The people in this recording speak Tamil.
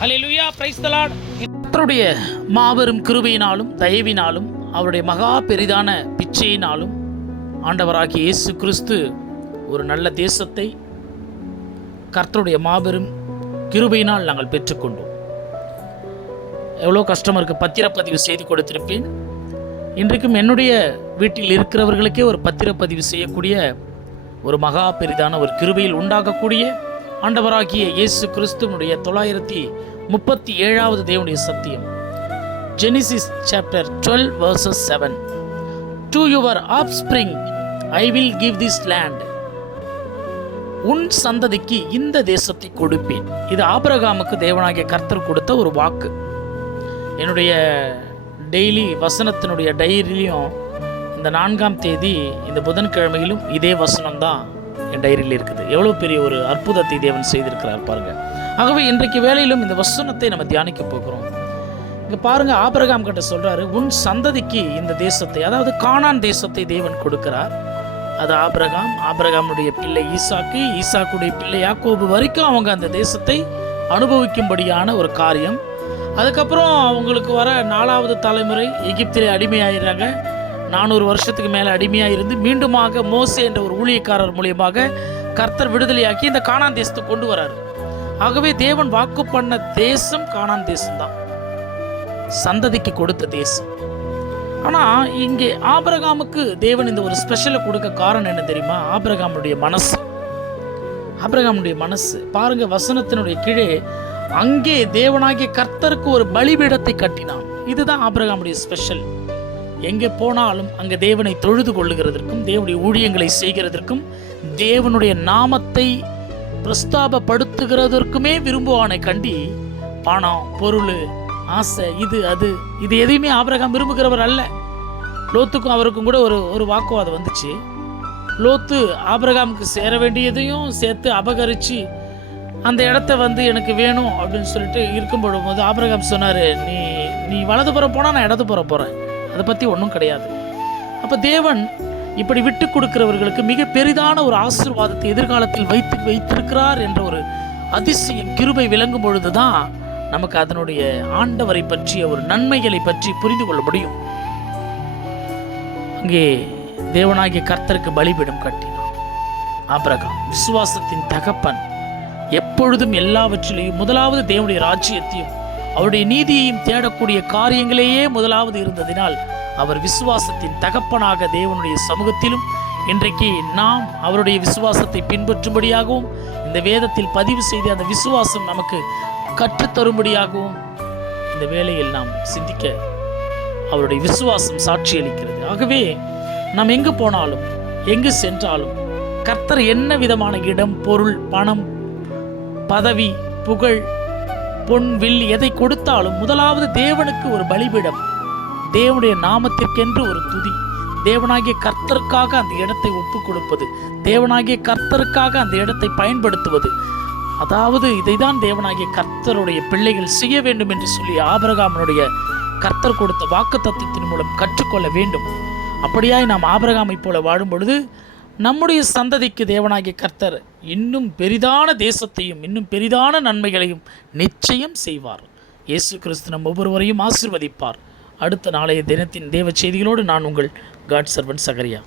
Hallelujah, praise the Lord. கர்த்தருடைய மாபெரும் கிருபையினாலும் தயவினாலும் அவருடைய மகா பெரிதான பிச்சையினாலும் ஆண்டவராகிய இயேசு கிறிஸ்து ஒரு நல்ல தேசத்தை கர்த்தருடைய மாபெரும் கிருபையினால் நாங்கள் பெற்றுக்கொண்டோம். எவ்வளோ கஸ்டமருக்கு பத்திரப்பதிவு செய்து கொடுத்திருப்பேன். இன்றைக்கும் என்னுடைய வீட்டில் இருக்கிறவர்களுக்கே ஒரு பத்திரப்பதிவு செய்யக்கூடிய ஒரு மகா பெரிதான ஒரு கிருபையில் உண்டாகக்கூடிய ஆண்டவராகிய இயேசு கிறிஸ்துவனுடைய 937வது தேவனுடைய சத்தியம். Genesis chapter 12 verses 7. To your offspring I will give this land. உன் சந்ததிக்கு இந்த தேசத்தை கொடுப்பேன். இது ஆபிரகாமுக்கு தேவனாகிய கர்த்தர் கொடுத்த ஒரு வாக்கு. என்னுடைய டெய்லி வசனத்தினுடைய டைரியிலையும் இந்த 4ஆம் தேதி இந்த புதன்கிழமையிலும் இதே வசனம் தான் என் டைரியில் இருக்குது. எவ்வளோ பெரிய ஒரு அற்புதத்தை தேவன் செய்திருக்கிறார் பாருங்க. ஆகவே இன்றைக்கு வேளையிலும் இந்த வசனத்தை நம்ம தியானிக்க போகிறோம். இங்கே பாருங்க, ஆபிரகாம் கிட்ட சொல்றாரு, உன் சந்ததிக்கு இந்த தேசத்தை, அதாவது கானான் தேசத்தை தேவன் கொடுக்கிறார். அது ஆபிரகாமுடைய பிள்ளை ஈசாக்கு, ஈசாக்குடைய பிள்ளை யாக்கோபு வரைக்கும் அவங்க அந்த தேசத்தை அனுபவிக்கும்படியான ஒரு காரியம். அதுக்கப்புறம் அவங்களுக்கு வர 4வது தலைமுறை எகிப்திலே அடிமையாகிறாங்க. 400 வருஷத்துக்கு மேலே அடிமையாக இருந்து மீண்டுமாக மோசே என்ற ஒரு ஊழியக்காரர் மூலியமாக கர்த்தர் விடுதலையாக்கி இந்த கானான் தேசத்தை கொண்டு வராரு. ஆகவே தேவன் வாக்கு பண்ண தேசம் கானான் தேசம்தான், சந்ததிக்கு கொடுத்த தேசம். ஆனால் இங்கே ஆபிரகாமுக்கு தேவன் இந்த ஒரு ஸ்பெஷலை கொடுக்க காரணம் என்ன தெரியுமா? ஆபிரகாமுடைய மனசு பாருங்க, வசனத்தினுடைய கீழே அங்கே தேவனாகிய கர்த்தருக்கு ஒரு பலிபீடத்தை கட்டினான். இதுதான் ஆபிரகாமுடைய ஸ்பெஷல். எங்கே போனாலும் அங்கே தேவனை தொழுது கொள்ளுகிறதற்கும் தேவனுடைய ஊழியங்களை செய்கிறதற்கும் தேவனுடைய நாமத்தை பிரஸ்தாபப்படுத்துகிறதற்குமே விரும்புவானை கண்டி பணம், பொருள், ஆசை, இது எதையுமே ஆபிரகாம் விரும்புகிறவர் அல்ல. லோத்துக்கும் அவருக்கும் கூட ஒரு வாக்குவாதம் வந்துச்சு. லோத்து ஆபிரகாமுக்கு சேர வேண்டியதையும் சேர்த்து அபகரித்து அந்த இடத்த எனக்கு வேணும் அப்படின்னு சொல்லிட்டு இருக்கும்போது ஆபிரகாம் சொன்னார், நீ வலதுபுறம் போனால் நான் இடதுபுறம் போகிறேன், அதை பற்றி ஒன்றும் கிடையாது. அப்போ தேவன் இப்படி விட்டு கொடுக்கிறவர்களுக்கு மிக பெரிதான ஒரு ஆசீர்வாதத்தை எதிர்காலத்தில் வைத்திருக்கிறார் என்ற ஒரு அதிசயம், கிருபை விளங்கும் பொழுது தான் நமக்கு அதனுடைய ஆண்டவரை பற்றிய ஒரு நன்மைகளை பற்றி புரிந்து கொள்ள முடியும். அங்கே தேவனாகிய கர்த்தருக்கு பலிபீடம் கட்டினான் ஆபிரகாம். விசுவாசத்தின் தகப்பன். எப்பொழுதும் எல்லாவற்றிலையும் முதலாவது தேவனுடைய ராஜ்யத்தையும் அவருடைய நீதியையும் தேடக்கூடிய காரியங்களேயே முதலாவது இருந்ததினால் அவர் விசுவாசத்தின் தகப்பனாக தேவனுடைய சமூகத்திலும் இன்றைக்கு நாம் அவருடைய விசுவாசத்தை பின்பற்றும்படியாகவும் இந்த வேதத்தில் பதிவு செய்து அந்த விசுவாசம் நமக்கு கற்றுத்தரும்படியாகவும் இந்த வேளையில் நாம் சிந்திக்க அவருடைய விசுவாசம் சாட்சியளிக்கிறது. ஆகவே நாம் எங்கு போனாலும் எங்கு சென்றாலும் கர்த்தர் என்ன விதமான இடம், பொருள், பணம், பதவி, புகழ், பொன், வில் எதை கொடுத்தாலும் முதலாவது தேவனுக்கு ஒரு பலிபீடம், தேவனுடைய நாமத்திற்கென்று ஒரு துதி, தேவனாகிய கர்த்தருக்காக அந்த இடத்தை ஒப்புக் கொடுப்பது, தேவனாகிய கர்த்தருக்காக அந்த இடத்தை பயன்படுத்துவது, அதாவது இதைதான் தேவனாகிய கர்த்தருடைய பிள்ளைகள் செய்ய வேண்டும் என்று சொல்லி ஆபிரகாமுடைய கர்த்தர் கொடுத்த வாக்குத்தத்தத்தின் மூலம் கற்றுக்கொள்ள வேண்டும். அப்படியாய் நாம் ஆபிரகாமை போல வாழும் பொழுது நம்முடைய சந்ததிக்கு தேவனாகிய கர்த்தர் இன்னும் பெரிதான தேசத்தையும் இன்னும் பெரிதான நன்மைகளையும் நிச்சயம் செய்வார். இயேசு கிறிஸ்து நம் ஒவ்வொருவரையும் ஆசீர்வதிப்பார். அடுத்த நாளைய தினத்தின் தேவ செய்திகளோடு நான் உங்கள் காட் சர்வன்ட் சகரியா.